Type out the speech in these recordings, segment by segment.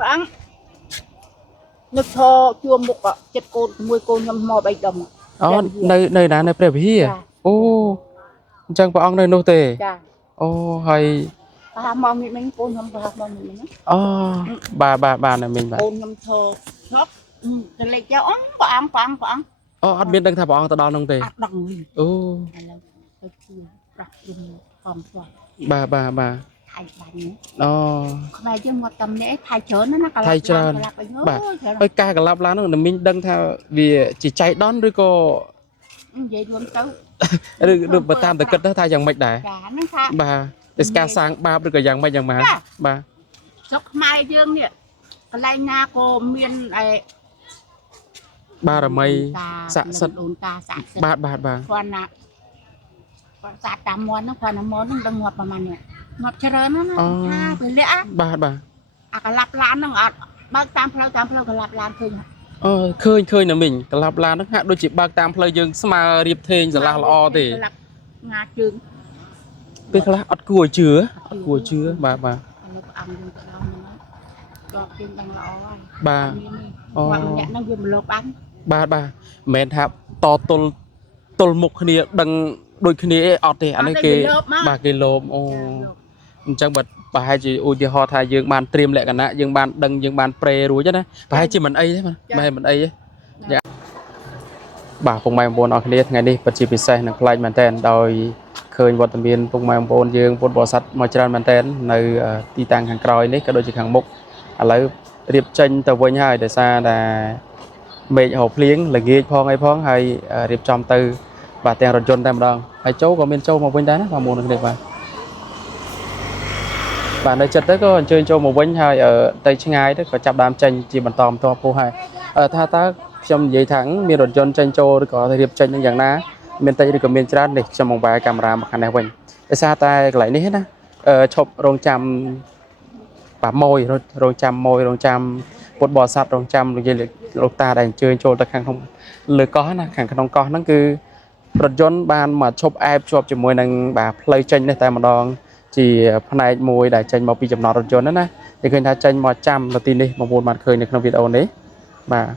phẳng nước thô chua mục chết côn mùi côn nhầm mò bay đồng nơi nào nơi bể hi à ô chẳng bảo ông nơi nô tề ô hay mò mình côn nhầm mò mình bà này mình côn nhầm thô shop từ lấy cho ông phẳng ăn miên đang thà bảo ông ta đón nông tề đồng ô bà thay bánh không phải chứ một tầm lễ thay chớn nó thay trơn bà ơi ca cả lắp lá nó mình đang thà vì chỉ chạy đón rồi cô vậy luôn tấu được bà tam từ cất đó thay dòng mạch đài bà ca sang ba được cái dòng mạch dòng mà bà sốc mai dương nè cái này nhà cô miền này ba là mây sạ sật bà còn sạ tạm món nó còn món nó đang ngọt mà nè ngọt chơ nó tha với lẽ bà cái lạp lan nó ngọt bác tam phơi cái lạp lan khơi là mình cái lạp lan nó hạ đôi chị bác tam phơi dương mà điệp thêm giờ là o thì ngà trường biết là ớt cua chứa bà bà mẹ tháp to tol mục kia đằng đôi kia ọt thì anh ấy kì bà kì lốm chẳng bật bà hai chị ui thì họ thay dương bàn trim lại cả nạ dương bàn đằng dương bàn pre rồi chứ đấy bà hai chị mình ấy đấy mà bà hai mình ấy ấy dạ bà phùng mai bồn ở kia ngày đi bật chỉ bị say nâng lại màn tên đòi khơi bột tầm biên phùng mai bồn dương bột bò sắt môi tràn màn tên nơi ti tăng hàng còi đấy cái đôi chỉ hàng mục lấy điệp tranh tàu với nhau để xa là mẹ hộp liếng là ghi phong hay phong hay điệp trong từ và tiền rồi chôn tam đồng hay chỗ có miền châu mà bên đá mà mua được đẹp và nơi chất đấy có chơi châu một bánh hai ở tây chính ai đấy có chập đám tranh chỉ bằng tòm to phố hai tha tác trong giấy thắng miền rồi chôn tranh châu có thể điệp tranh những dạng ná miền tây thì có miền trát này trong một bài camera mà khán giả mình để xa tay lại ní hết á chụp rong chăm bà môi rong chăm bột bò sắt rong chăm rồi dây lục ta đang chơi châu ta khang không lừa có nè khang không có nó cứรถยนต์បានមកឈប់អែបជាប់ជាមួយនឹងបាទផ្លូវចេញនេះតែម្ដងជាផ្នែកមួយដែលចេញមកពីចំណតរថយន្តណាគេឃើញថាចេញមកចាំនៅទីនេះបងប្អូនបានឃើញនៅក្នុងវីដេអូនេះបាទ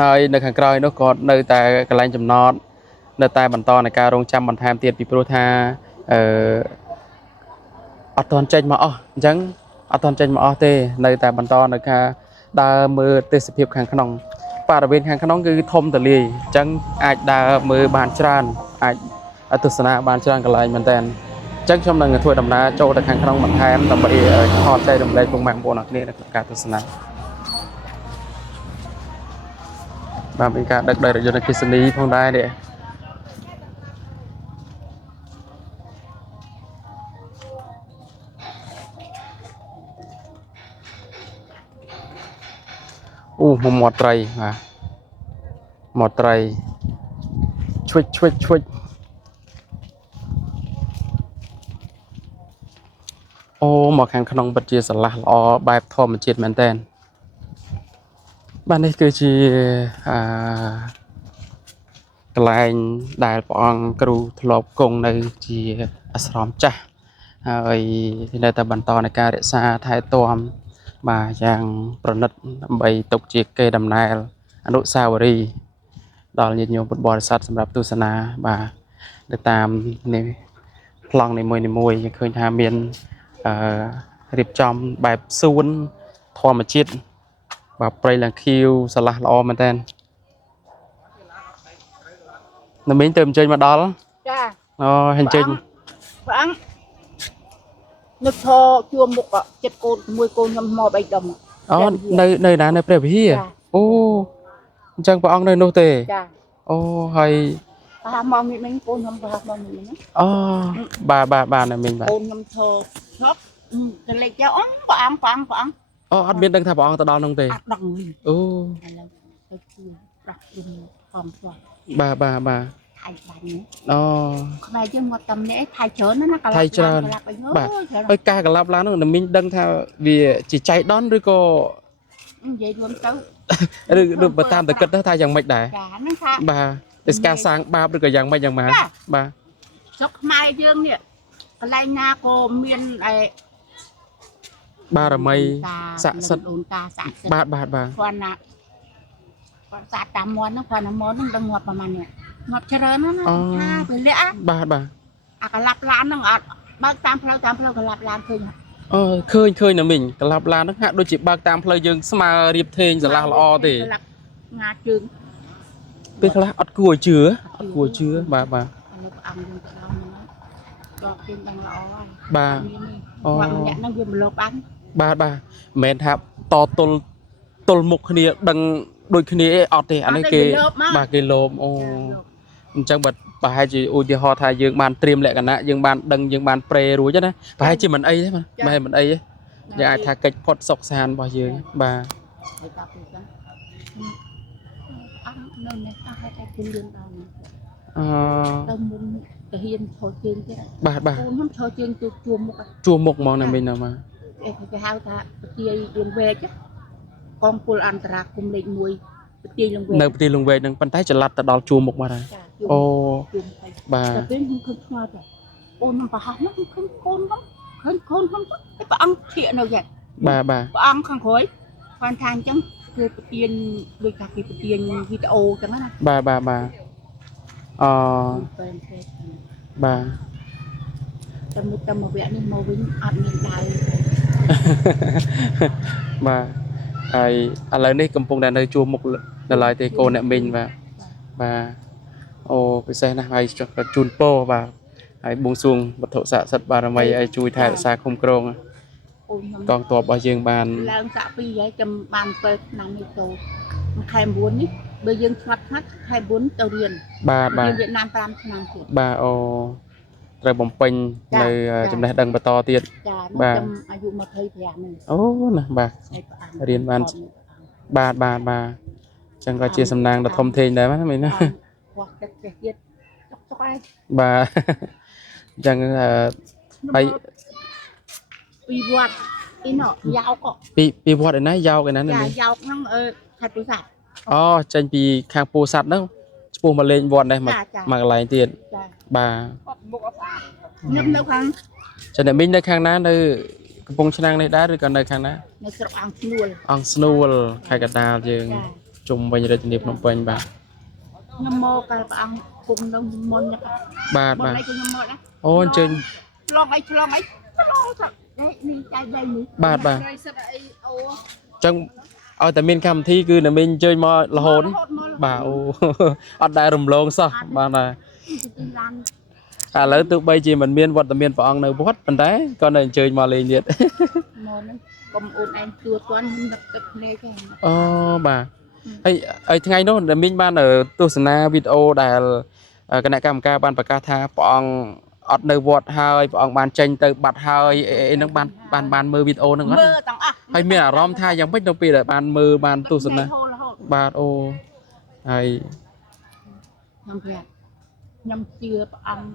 ហើយនៅខាងក្រោយនោះក៏នៅតែកន្លែងចំណតនៅតែបន្តនៃការរងចាំបន្ថែមទៀតពីព្រោះថាអត់ទាន់ចេញមកអស់អញ្ចឹងអត់ទាន់ចេញមកអស់ទេនៅតែបន្តនៅការដើរមើលទេសភាពខាងក្នុងបរិវេណខាងក្នុងគឺធំទលាយអញ្ចឹងអាចដើរមើលបានច្រើនអាចទស្សនាបានច្រើនកន្លែងមែនតើអញ្ចឹងខ្ញុំនឹងធ្វើដំណើរចូលទៅខាងក្នុងបន្ថែមដើម្បីថតចែករំលែកពុកម៉ែបងប្អូនអរគ្នានៅក្នុងការទស្សនាបាទមានការដឹកដោយរថយន្តអគ្គិសនីផងដែរនេះអូមកមាត់ត្រីបាទមាត់ត្រីឈុចអូមកខាងក្នុងពិតជាស្រឡះល្អបែបធម្មជាតិមែនតើបាទនេះគឺជាកន្លែងដែលព្រះអង្គគ្រូធ្លាប់គង់នៅជាអាស្រមចាស់ហើយនៅតែបន្តនៃការរក្សាថែទាំបាទយ៉ាងប្រណិតដើម្បីទុកជាកេរដំណែលអនុស្សាវរីយ៍ដល់ញាតិញោមពុទ្ធបរិស័ទសម្រាប់ទស្សនាបាទទៅតាមនេះប្លង់នីមួយយើងឃើញថាមានរៀបចំបែបសួនធម្មជាតិបាទព្រៃលង្ខៀវស្រឡះល្អមែនតើនៅមិញទៅអញ្ជើញមកដល់ចាអូអញ្ជើញព្រះអង្គnước thô chua mục chết côn mùi côn nhầm mò bay đồng nơi nào nơiព្រះវិហារអូអញ្ចឹងព្រះអង្គនៅនោះទេអូហើយមងមិញកូនខ្ញុំប្រហែលមងមិញអូបាទនៅមិញបាទកូនខ្ញុំធ្វើឈប់ទៅលេខចៅអង្គព្រះអង្គអូអត់មានដឹងថាព្រះអង្គទៅដល់នោះទេអត់ដឹងអូឥឡូវទៅជួប្រាក់ជុំផងស្បាទថៃបាញ់អូខ្មែរយើងមកតំនេះថៃច្រើនណាកន្លះច្រើនបាទហើយការកន្លប់ឡើងនោះមិញដឹងថាវាជាចៃដន្យឬក៏និយាយរួមទៅឬបើតាមតែគិតទៅថាយ៉ាងម៉េចដែរចាហ្នឹងថាបាទទេសការសាងបាបឬក៏យ៉ាងម៉េចយ៉ាងម៉េចបាទស្រុកខ្មែរយើងនេះ កន្លែងណាក៏មានឯ បារមីស័ក្តិសិទ្ធិ អូនតាស័ក្តិសិទ្ធិ បាទ គាត់ណាគាត់សាតាមមាត់ហ្នឹងគាត់ណាមាត់ហ្នឹងដឹងងាប់ប្រហែលនេះងាប់ច្រើនណាស់ថាពេលលាក់ បាទ អាកន្លាប់ឡានហ្នឹងអត់បើកតាមផ្លូវកន្លាប់ឡានឃើញ ឃើញណាមីងកន្លាប់ឡានហ្នឹងហាក់ដូចជាបើកតាមផ្លូវយើងស្មើរៀបធេងស្រឡះល្អទេ កន្លាប់ងាជើង ពេលខ្លះអត់គួរជឿបាទ ឥឡូវព្រះអង្គយើងទៅដល់ហ្នឹងក៏ជើងដឹងល្អហើយ បាទ គាត់ម្នាក់ហ្នឹងវាមកលោកបាន បាទមិនមែនថាតទល់មុខគ្នាដឹងដូចគ្នាអត់ទេអានេះគេបាទគេលោបអូអញ្ចឹងបើប្រហែលជាឧទាហរណ៍ថាយើងបានត្រៀមលក្ខណៈយើងបានដឹងយើងបានប្រេរួចណាប្រហែលជាមិនអីទេបាទមិនអីទេយើងអាចថាកិច្ចផុតសុខសាន្តរបស់យើងបាទ ហើយដល់ពេលហ្នឹងអង្គនៅនេះថាឲ្យតែជឿនដល់ទៅមុនទៅហ៊ានឈរជើងទៀត បាទ អូនខ្ញុំឈរជើងជួមមុខ ជួមុខហ្មងណាមីងណាបាទ គេហៅថាពទាយលងវែកកងពលអន្តរាគមលេខ1ពទាយលងវែក នៅផ្ទះលងវែកហ្នឹងប៉ុន្តែចល័តទៅដល់ជួមុខមកហើយអូបាទ តែពេលខ្ញុំឃើញឆ្ងល់តែអូនខ្ញុំប្រហោះហ្នឹងឃើញកូនខ្ញុំព្រះអង្គធៀកនៅយ៉ាង បាទ ព្រះអង្គខាងក្រោយគាត់ថាអញ្ចឹងគឺពទាញដូចថាគេពទាញវីដេអូអញ្ចឹងណា បាទ ពេលបាទ តែមកវគ្គនេះមកវិញអត់មានដៅ បាទហើយឥឡូវនេះកំពុងតែនៅជួមុខនៅឡើយទេកូនអ្នកមីងបាទអូពិសេសណាស់ហើយជូនពរបាទហើយបួងសួងវត្ថុស័ក្តិសិទ្ធិបារមីឲ្យជួយថែរក្សាคุ้មគ្រង អូនខ្ញុំ កងទ័ពរបស់យើងបាន ឡើងសាក់2ហើយចាំបាន7ឆ្នាំនេះទៅខែ9នេះបើយើងឆ្លាប់ខែ4ទៅរៀន បាទ វៀតណាម5ឆ្នាំទៀត បាទអូត្រូវបំពេញនៅចំណេះដឹងបន្តទៀត ចាខ្ញុំអាយុ25នេះ អូណាបាទ រៀនបានបាទចឹងក៏ជាសំណាងដ៏ធំធេងដែរណាមីងណា គាត់ទឹកទៀតចុកហើយ បាទចឹងហើយ ពីវត្តអ៊ីណូយ៉ាវក៏ ពីវត្តឯណាយោកឯណា ចា នេះ យ៉ាវហ្នឹងខេត្តពោធិ៍សាត់ អូចេញពីខាងពោធិ៍សាត់ហ្នឹងឆ្ពោះមកលេងវត្តនេះមកកន្លែងទៀត ចា បាទ មុខអត់ស្អាតខ្ញុំនៅខាង ចឹងអ្នកមីងនៅខាងណានៅកំពង់ឆ្នាំងនេះដែរឬក៏នៅខាងណា នៅស្រុកអង្គស្នួល អង្គស្នួលខេត្តកណ្ដាលយើងជុំវិញរាជធានីភ្នំពេញបាទ ខ្ញុំមកកាលព្រះអង្គគុំនៅមុននេះ បាទ បងឯងខ្ញុំមកណា អូអញ្ជើញ ឆ្លងអីថានេះចៃដៃនេះ បាទ សិតអីអូ ចឹងឲ្យតែមានកម្មវិធីគឺអ្នកមីងអញ្ជើញមករហូតបាទអូ អត់ដែររំលងសោះបាទដែរ ទីឡាន ឥឡូវទោះបីជាមិនមានវត្តមានព្រះអង្គនៅវត្តប៉ុន្តែក៏នៅអញ្ជើញមកលេងទៀត មកហ្នឹងកុំអូនឯងទួទាន់ខ្ញុំដឹកទឹកភ្នែកហ្នឹង អូបាទហើយថ្ងៃនោះដែលមីងបានទស្សនាវីដេអូដែលគណៈកម្មការបានប្រកាសថាព្រះអង្គអត់នៅវត្តហើយព្រះអង្គបានចេញទៅបាត់ហើយអីហ្នឹងបានមើលវីដេអូហ្នឹងអត់ មើលទាំងអស់ ហើយមានអារម្មណ៍ថាយ៉ាងម៉េចនៅពេលដែលបានមើលបានទស្សនា រហូត បាទអូហើយ ខ្ញុំប្រាប់ខ្ញុំជឿព្រះអង្គ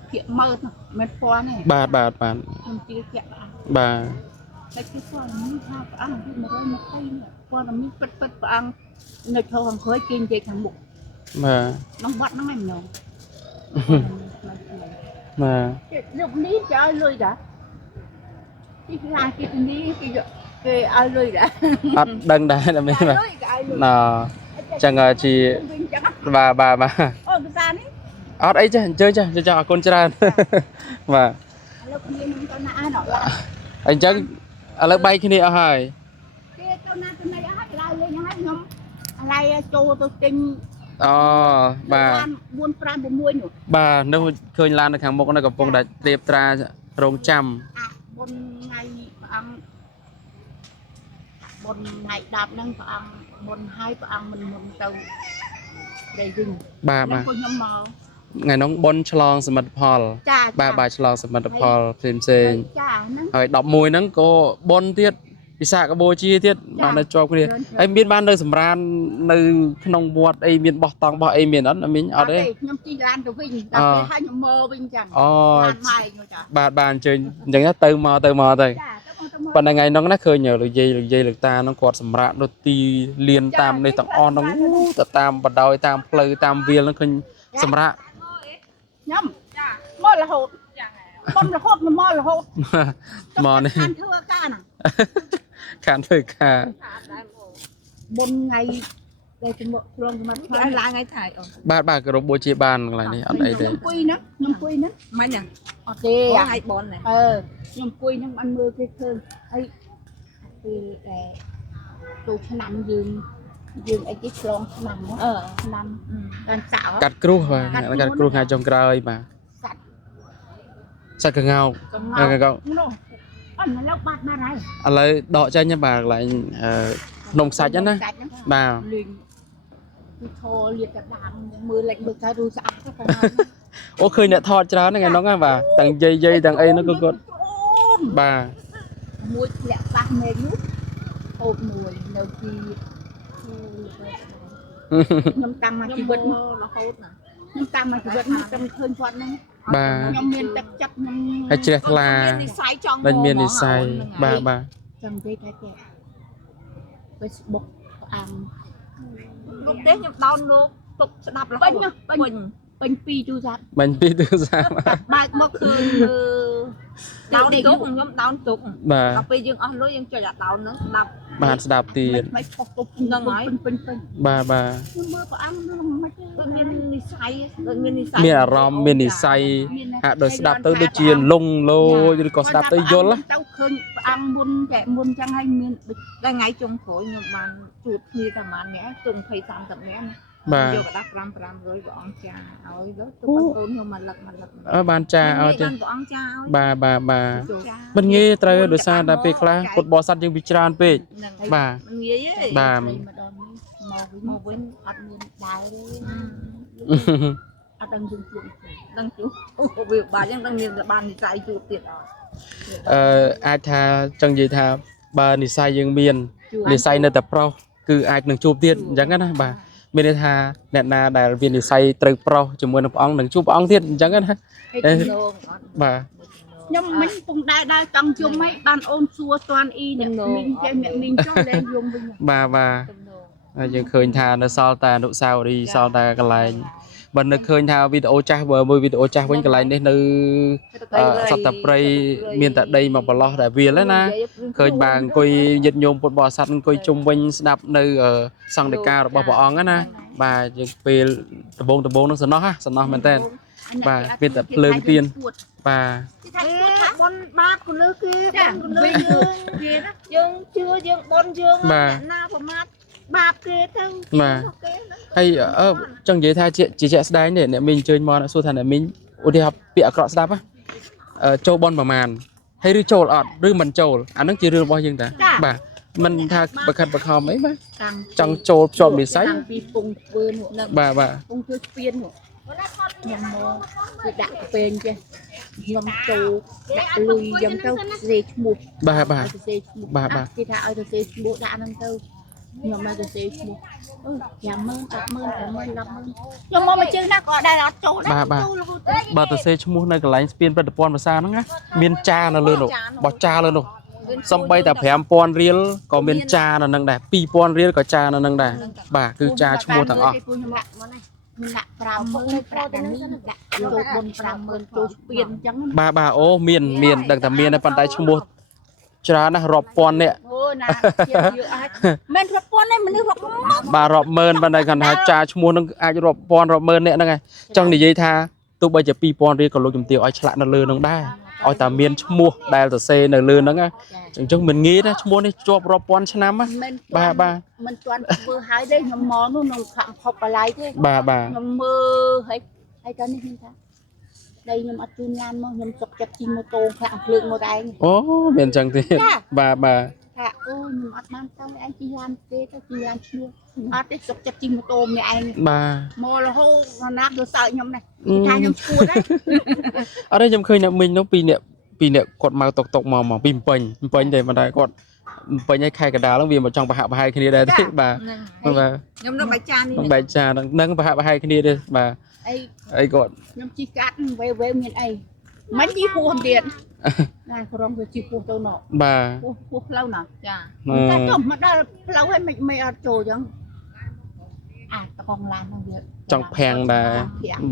100ភាគម៉ឺនមិនពណ៌ទេ បាទ ខ្ញុំជឿជាក់ព្រះអង្គ បាទ តែគឺគាត់មានថាព្រះអង្គពី120នេះគាត់មានពិតព្រះអង្គនៅឈរខាងក្រោយគេនិយាយខាងមុខ បាទ ក្នុងវត្តហ្នឹងឯងញោម បាទ លោកនេះគេឲ្យលុយតាទីខ្លាគេនេះគេឲ្យលុយតា អត់ដឹងដែរតែមានបាទ លុយគេឲ្យលុយ ណ៎ចឹងជា វិញចឹង បាទ អូភាសានេះ អត់អីចាអញ្ជើញចាអរគុណច្រើន បាទ លោកគ្នានឹងទៅណាណោះ អញ្ចឹងឥឡូវបែកគ្នាអស់ហើយ គេទៅណាទៅណីអស់ហើយលេងហើយខ្ញុំអាឡ័យចូលទៅទិញ អូបាទ 4 5 6នោះ បាទនោះឃើញឡាននៅខាងមុខនៅកំពុងតែត្រៀបត្រារងចាំ បុណ្យថ្ងៃព្រះអង្គបុណ្យថ្ងៃ10ហ្នឹងព្រះអង្គបុណ្យហើយព្រះអង្គមិនមុនទៅព្រៃវិញ បាទ ខ្ញុំមក ថ្ងៃនោះបុណ្យឆ្លងសមិទ្ធផល ចា បាទឆ្លងសមិទ្ធផលផ្សេងៗ ចាហ្នឹង ហើយ11ហ្នឹងក៏បុណ្យទៀតពិសាខបូជាទៀតបាននៅជាប់គ្នាហើយមានបាននៅសម្រាននៅក្នុងវត្តអីមានបោះតង់បោះអីមានអត់មីងអត់ទេ ខ្ញុំជិះឡានទៅវិញដល់ពេលហើយខ្ញុំមកវិញចឹង អូ បានម៉ែខ្ញុំចា បាទអញ្ជើញអញ្ចឹងទៅមកទៅ ចាទៅមក ប៉ុន្តែថ្ងៃហ្នឹងណាឃើញលោកយាយលោកតាហ្នឹងគាត់សម្រាប់នៅទីលៀនតាមនេះទាំងអស់ហ្នឹងទៅតាមបដោយតាមផ្លូវតាមវាលហ្នឹងឃើញសម្រាប់ ខ្ញុំចាមករហូត บนระหดมันมอระหด มอนี่ การเทือก้าน่ะ การฝึกค่ะ บนไงเลยจะบอกลงมา cái lá ngay thải ở บ้านกระบบโบจีบ้านอะไรนี่อันไหนเด้ น้ำปุยนะน้ำปุยนะ mấy nhỉ โอเค có อ่ะ hai bon này น้ำปุยน้ำอันมือเคยเคิงไอ้คือแต่ตูขนำยืนไอ้ที่คลองขนำเนาะขนำการสาว กัดกรูว่ะกัดกรูงานจงกรอยมา สัตว์ สักกะเงา ก็ เงาก็ โน่อันนั้นแล้วบาดมาไร อะไรดอกใจเนี่ยบากlạiนมสัตว์นะบ่าว ลิงคือโทรเรียกกระดังมือเล็กมือใจดูสะอาดก็ประมาณ โอ้เคยเนี่ยทอดจ้านั่นไงน้องอ่ะบ่าต่างใยต่างไอ้nóก็บ่า มวยแหลกปากเมยุโอบมวยเนื้อกีน้ำตาลมาชีวิต nó hốt nè น้ำตาลมาชีวิตมันจำเทินฟอนนึง บ่า ยำเมียนจับยำ ให้เจริญทลา miên đi sai trong เป็นเมียนนิสัยบ่าบ่า จำได้แค่แก่ไปบกอ่าง lúc tết nhầm đau nước tục sẽ đập là Bênh hốt. nhá, bênh. Bênh. เป็นปีจูจัด มันปีตื้อสาม บายเมื่อคืน đau đi chút nhầm đau chút บ่า đập bây giờ ở lối dân chơi là đau nữa đập บ้านสดับตีน ไม่ปกปกเป็น บ่าบ่า เมื่อก็อ้างมาเจอ tự nhiên đi sai tự nhiên đi sai មានអារម្មណ៍មាននិស័យហាក់ដោយស្ដាប់ទៅដូចជាលងលោឬក៏ស្ដាប់ទៅយល់ណា เจ้าเคยอ้างบุญแกบุญจังให้เมียน là ngày chung phổi nhầm bàn chuột như tầm ăn nhé chung thầy tam tầm nhé บ่า vô cả đắp ram rồi của ông cha ơi đó tôi con tôn nhưng mà lật បានចាឲ្យទេ của ông cha ơi បាទបាទបាទ cha មិនងាយត្រូវដោយសារតែពេលខ្លះពុតបរិស័ទយើងវាច្រើនពេក បាទ mình nghĩ ấy បាទ มาดอนมา mà với อัดเงินดาวเลยอัดดังจุ่มจุ่ม đang chú việc bà đang đang nhìn là bàn thì chạy chuột tiệt rồi អាចថាចង់និយាយថាបើនិស័យយើងមាននិស័យនៅតែប្រុសគឺអាចនឹងជួបទៀតអញ្ចឹងណាបាទមានន័យថាអ្នកណាដែលមាននិស័យត្រូវប្រុសជាមួយនឹងព្រះអង្គនឹងជួបព្រះអង្គទៀតអញ្ចឹងណា ให้กินโลง បាទ nhưng mình cũngได้tăng chung mấy ban ôn xua toàn y nè mình chơi miệng mình cho lên dùng mình បាទបាទហើយយើងឃើញថានៅសល់តែអនុស្សាវរីយ៍សល់តែកន្លែងបើនឹកឃើញថាវីដេអូចាស់បើមើលវីដេអូចាស់វិញកន្លែងនេះនៅសត្វតាព្រៃមានតែដីមកប្រឡោះដែលវាលណាឃើញបាទអង្គុយយិត្តញោមពុទ្ធបរិស័ទអង្គុយជុំវិញស្ដាប់នៅសង្ឃដីការបស់ព្រះអង្គណាបាទយើងពេលដំបងនឹងសំណោះមែនតើបាទមានតែភ្លើងទៀនបាទ bon ba của lứa kia bon của lứa dương chưa dương bon dương na của mát ba kia thôi បាទហើយចង់និយាយថាជាជាក់ស្ដែងនេះអ្នកមីងអញ្ជើញមកសួរថាអ្នកមីងឧទាហរណ៍ពាក្យអាក្រក់ស្ដាប់ចូលបនប្រមាណហើយឬចូលអត់ឬមិនចូលអាហ្នឹងជារឿងរបស់យើងតាបាទមិនថាបខិតបខំអីបាទចង់ចូលភ្ជាប់និស័យ ពីពងធ្វើនោះ បាទបាទ ពងធ្វើស្ពាននោះខ្ញុំមកគឺដាក់ពេលចេះខ្ញុំចូលដាក់លុយយ៉ាងទៅសេឈ្មោះ បាទបាទ សេឈ្មោះគេថាឲ្យទៅសេឈ្មោះដាក់ហ្នឹងទៅខ្ញុំមកទៅសេឈ្មោះ50000 100000 100000 100000ខ្ញុំមកមកជើងណាក៏ដែរអត់ចូលដែរចូលរហូត បើទៅសេឈ្មោះនៅកន្លែងស្ពានព្រឹត្តពន្ធភាសាហ្នឹងណាមានចានៅលើនោះបោះចាលើនោះសំបីតែ5000រៀលក៏មានចានៅនឹងដែរ2000រៀលក៏ចានៅនឹងដែរបាទគឺចាឈ្មោះទាំងអស់ ខ្ញុំដាក់មកនេះខ្ញុំដាក់50000ប្រាក់តែនេះដាក់ចូលបុន50000ចូលស្ពានអញ្ចឹង បាទបាទអូមានដឹងតែមានតែប៉ុន្តែឈ្មោះច្រើនណាស់រាប់ពាន់នេះ អូណាជាយអាចមិនរាប់ពាន់ទេមនុស្សរាប់ម៉ឺន បាទរាប់ម៉ឺនប៉ុន្តែគាត់ថាចាឈ្មោះនឹងអាចរាប់ពាន់រាប់ម៉ឺននេះហ្នឹងហើយចង់និយាយថាទោះបីជា2000រៀលក៏លោកជំទាវឲ្យឆ្លាក់នៅលើនោះដែរឲ្យតែមានឈ្មោះដែលសរសេរនៅលើហ្នឹងអញ្ចឹងមិនងាយណាឈ្មោះនេះជាប់រាប់ពាន់ឆ្នាំណាបាទបាទ មិនទាន់ធ្វើហើយទេខ្ញុំមកនោះនឹងខំផុបបល័យទេ បាទបាទ ខ្ញុំមើលហើយតើនេះខ្ញុំថាដីខ្ញុំអត់ជឿនឡានមកខ្ញុំសុកចិត្តជិះម៉ូតូខ្លាំងភ្លើងមកឯង អូមានអញ្ចឹងទៀតបាទបាទ ថាអូខ្ញុំអត់បានទៅឯងជិះឡានទេទៅជិះឡានឈ្មោះអត់ទេសុកចិត្តជិះម៉ូតូម្នាក់ឯង បាទ មករហូតណាស់ទៅសើចខ្ញុំដែរថាខ្ញុំឈួតដែរ អត់ទេខ្ញុំឃើញអ្នកមីងនោះ2នាក់គាត់មកតុកមកពីពេញទេប៉ុន្តែគាត់ពេញឲ្យខែកដាលហ្នឹងវាមកចង់ប្រហាក់ប្រហែលគ្នាដែរទេបាទបាទ ខ្ញុំនៅបាច់ចានេះ បែកចាហ្នឹងប្រហាក់ប្រហែលគ្នាទេបាទ អី គាត់ ខ្ញុំជិះកាត់វេមានអីមិនជិះពោះទៀតណាក្រុមវាជិះពោះទៅណោះ បាទ ពោះផ្លូវណោះ ចា តែចុះមកដល់ផ្លូវហើយមិនអត់ចូលអញ្ចឹង ตะกองลานเยอะ จังแพงได้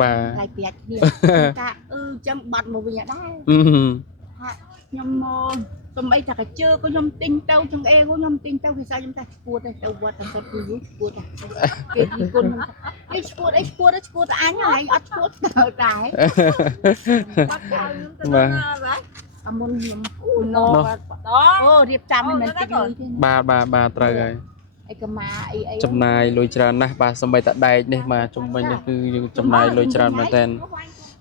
บ่า ลายเปียกเนี่ยกะจังบัดมาวิ่งได้ ยมตมไอ้จากเจอก็ยมติ้งเต้าจังเอก็ยมติ้งเต้าคือsaoยมta sport đây ต้าวัดตั้งแต่ปีนี้ sport เกิดมีคนไอ้ sport อันยังไงอัด sport เต่าตาย bắt đầu những cái đó vậy อมุนยมโนโอ้เรียบจำมันติดเลย bà trời ơi ไอ้กมาไอ้ จำนายลอยจรานะbàสมัยตัดได้เนี่ยมาจำเป็นคือจำนายลอยจรามาแทน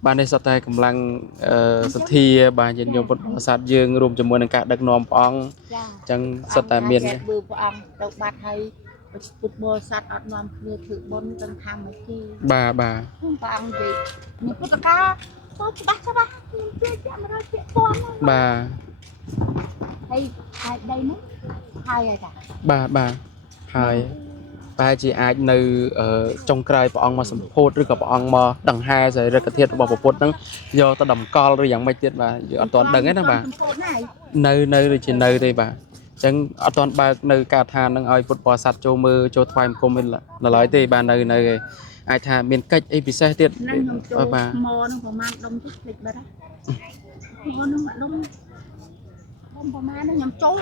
บ้านในสไตล์กำลังสถีบ้านยันยมปนศาสตร์ยืงรวมจำนวนการดักนอมปองจังสไตล์เมียน บือพองตกบัดให้ฟุตบอลสัตว์อัดนอมเพื่อถือบนจนทางมาที่ bà พองดีมีพุทธกาก็ใช่ปะเพื่อจะมาเจ็บปวด bà ให้ได้นะให้อะไรจ้ะ bà hai bà chỉ ai nơi trong cây bà ông mà sắm phốt rồi cả bà ông mà đằng hai rồi rất cần thiết bà phốt nắng do ta đầm co rồi dạng mấy tiết bà ở toàn đằng ấy đó bà nơi rồi chỉ nơi đây bà chẳng ở toàn bà nơi cả than đang ai phốt bò sạt cho mưa cho thoải mái mình là nói thế bà nơi ai thà miền cách ấy bị sai tiết bà mò nó còn mang đông chút thịt bà đó mò nó mà đôngประมาณนั้นยังโจ๊ก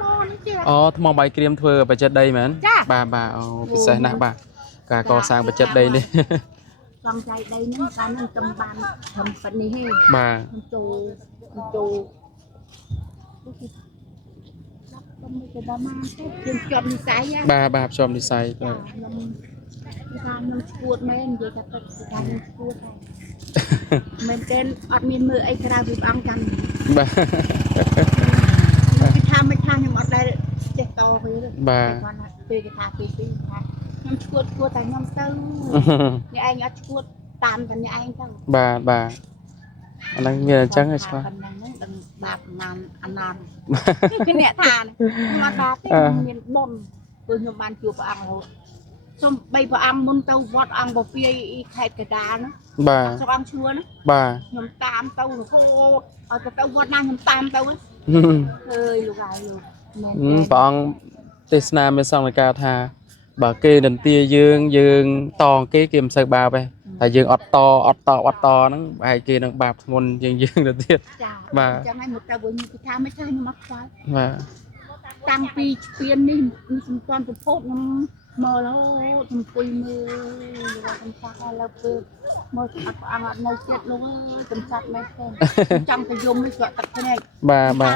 มอนี่เจ้า อ๋อทมองใบเกรียมเธอไปจัดได้เหมือนบ่าอ๋อพิเศษนะบ่ากาก่อสร้างไปจัดได้นี่ ลองใจได้นั่นการนั่งจำบานทำปันนี้ให้ บ่า มันโจต้องมีแต่ประมาณจนนิสัยอ่ะ บ่าชมดีไซน์ การนำสกูดแม่นเยอะกับการนำสกูดมันเป็นอัดมีมือไอ้กระดาษวิบอังกัน บ่า ไปทำยังอัดได้เจ็บโตไปเลย บ่า วันนั้นปีกระทาปีค่ะน้ำสกูดแต่น้ำเต้าเนี่ยไอ้อัดสกูดตามกันเนี่ยไอ้เต้า บ่าอันนั้นมีอะไรจังไงใช่ปะ บาปนานอันนานเนี่ยทานมาบาปที่มีบนปืนยมบานจูบอังสมใบปอังมุนเต้าวัดอังบ่เปียอีไข่กระดานะ บ่า สว่างชัวนะ บ่าย มตามเต้าโคเอาแต่เต้าวัดนั่งยมตามเต้าเฮ้ยลูกไอ้ลูก ปองเทศนาไม่ส่งในการทาบ่าเกดันเตียยืงตองเกเกมใส่บ่าไปแต่ยืงอดตอนั่งไอ้เกนังบาปมนยืงเดือดเทียด มาจะให้หมดแต่บุญมีพิธาไม่ใช่มักไว้ บ่า ตั้งปีเปลี่ยนนี่มีสมตอนจะโพดน้ำมอแล้วทำปุยมือหรือว่าทำซักแล้วเปิดมอสักอ่างในเจ็ดลงทำซักไม่เป็นจำกระยมไม่สวยตัดคะแนน บ่า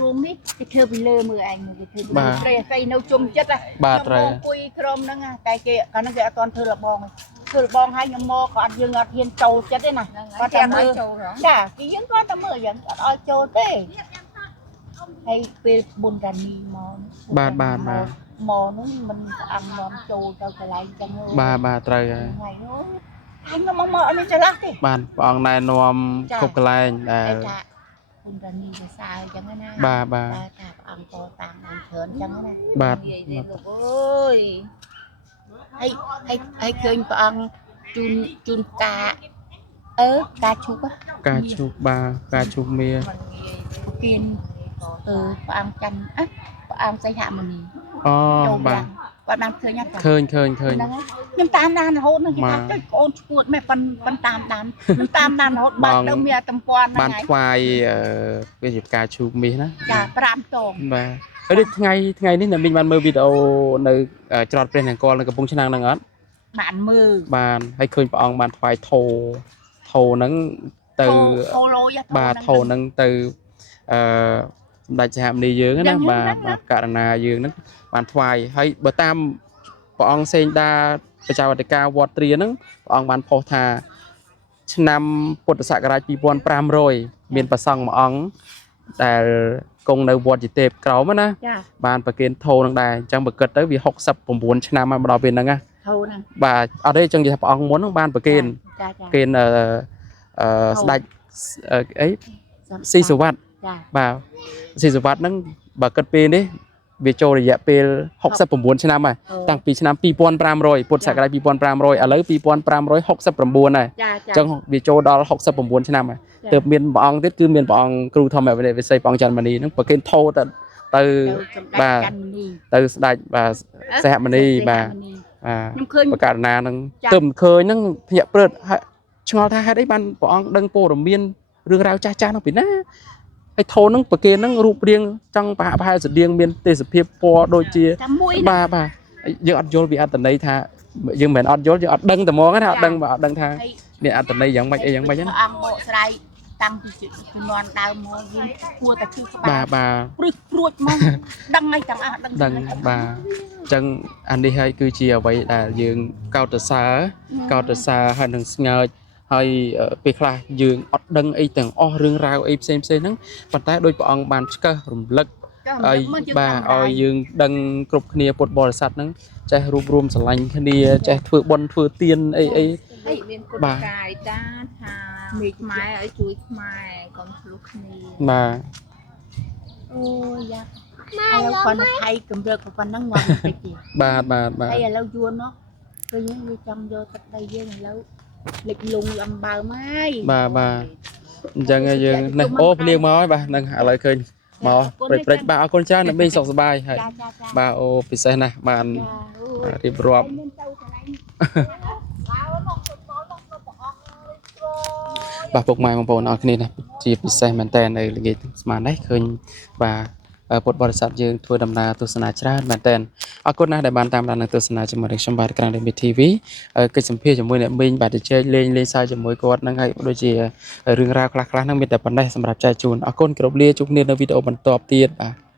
ร วมนี่ไปเธอไปเลยมือเองไปเธอไปใส่เนื้อจุ่มจัดอะปุยกรมนั่งไงแต่เกะกันนั่งเกะตอนเธอละบองให้ยังมอก็อัดยังอัดเฮียนโจจัดได้น่ะก็จะมือจ้ะกี่ยังก็จะมือยังอัดโจเต้ให้เป็นบนกันมีมอ บ่า มอนู้นมันอังนอมโจเราจะไล่จังเลย บ่าไตร ไงเนาะอันนั้นมออันนี้จะรักดิ บ้านปองนายนวมคบกลายแต่ คุณกันนี่จะสายจังนะ บ่า ตาอังโตต่างอังเถินจังนะ บ่า โอ้ยให้เคยปองจุนกากาชุกอะ กาชุกบ่ากาชุกเมีย กินปองจันอะปองใส่หามันนี่ อ๋อบ่า วันนั้นเคยยัง เคย ยังตามนานโหดนะที่ทักโอนปวดแม่ปันตามนานโหดบ้านเดิมเมียตำปอน บ้านควายก็หยิบกาชูมีนะ จ่าปรามตรง บ่าเอ้ยไงนี่น่ะมีบ้านมือวิดีโอในจอดเป็นแห่งกอในกระปุกชนางนั่งอ่ะ บ้านมือ บ้านให้เคยปองบ้านควายโทนั้นtừ โคโลยะ bà thầu nâng từ đại trạm đi dưới đó bà cả là dưới nó bàn thoại hay bờ tam bọn sen đaไปชาวตะกาวอดเรียนนั้นองบันพอทาชนำปุตตะสักราชปีปอนปรามโรยเมียนประสังมาองแต่กงในวอดจิตเตบเก่ามั้ยนะบานประเกณฑ์โทนังได้จังบักเกิดtới vì 60 ผมบุญชนะมาเราเป็นนังอ่ะ โทนัง bà ở đây chẳng gì học ông muốn banประเกณฑ์สดấy siสุวัตบ่าวsiสุวัตนั่งบักเกิดปีนี้วิโจระยะปี69ชนะมาตั้งปีชนะปีปอนปรามโรยปุตตะสักราชปีปอนปรามโรยอะไรปีปอนปรามโรย69น่ะจังวิโจดอล69ชนะมาเติบเมียนบ่องติดคือเมียนบ่องครูทำแบบนี้ไปใส่ปองจันมณีนั่งประเกณฑ์โทแต่บ่าtừ đại bà sẽ hạ mani bà ประกาศนาនឹងទៅមិនឃើញហ្នឹងភ្ញាក់ព្រឹតឆ្ងល់ថាហេតុអីបានព្រះអង្គដឹងព័ត៌មានរឿងរ៉ាវចាស់ៗហ្នឹងពីណាហើយធូនហ្នឹងប្រគេហ្នឹងរូបរាងចង់ប្រហាក់ប្រហែលស្តៀងមានទេសភាពពណ៌ដូចជាបាទយើងអត់យល់ពីអត្តន័យថាយើងមិនអត់យល់យើងអត់ដឹងតែហ្មងណាអត់ដឹងថាមានអត្តន័យយ៉ាងម៉េចអីយ៉ាងម៉េចណាអង្គបកស្រាយតាំងពីជំនាន់ដើមមកយើងគួរតែជឿក្បាលបាទព្រឹកព្រួចមកដឹងហើយទាំងអស់ដឹងបាទអញ្ចឹងអានេះហើយគឺជាអ្វីដែលយើងកោតសរហើយនឹងស្ងើចហើយពេលខ្លះយើងអត់ដឹងអីទាំងអស់រឿងរ៉ាវអីផ្សេងហ្នឹងប៉ុន្តែដោយព្រះអង្គបានឆ្កឹះរំលឹកឲ្យបាទឲ្យយើងដឹងគ្រប់គ្នាពុទ្ធបរិស័ទហ្នឹងចេះរួបរวมស្រឡាញ់គ្នាចេះធ្វើបុណ្យធ្វើទានអីមានគុណកាយតាថាមេខ្មែរឲ្យជួយខ្មែរកុំឆ្លោះគ្នាបាទអូយ៉ាឥឡូវគាត់ថៃកម្រើកប៉ុណ្ណឹងមកតិចទៀតបាទហើយឥឡូវយួននោះគឺយើងវាចង់យកទឹកដីយើងឥឡូវលិចលងអំបើមហើយបាទអញ្ចឹងយើងនេះអូភ្លៀងមកហើយបាទនឹងឥឡូវឃើញមកព្រឹកបាទអរគុណច្រើនដើម្បីសុខសប្បាយហើយបាទអូពិសេសណាស់បានរៀបរាប់បាទពុកម៉ែបងប្អូនអរគ្នាណាជាពិសេសមែនតើនៅល្ងាចស្មាននេះឃើញបាទពុទ្ធបរិស័ទយើងធ្វើដំណើរទស្សនាច្រើនមែនតើអរគុណណាស់ដែលបានតាមដាននិងទស្សនាជាមួយខ្ញុំបាទក្រាន TV កិច្ចសម្ភាសជាមួយអ្នកមីងបាទជជែកលេងសើចជាមួយគាត់ហ្នឹងហើយដូចជារឿងរ៉ាវខ្លះៗហ្នឹងមានតែប៉ុណ្ណេះសម្រាប់ចែកជូនអរគុណគ្រប់លាជួបគ្នានៅវីដេអូបន្តទៀតបាទ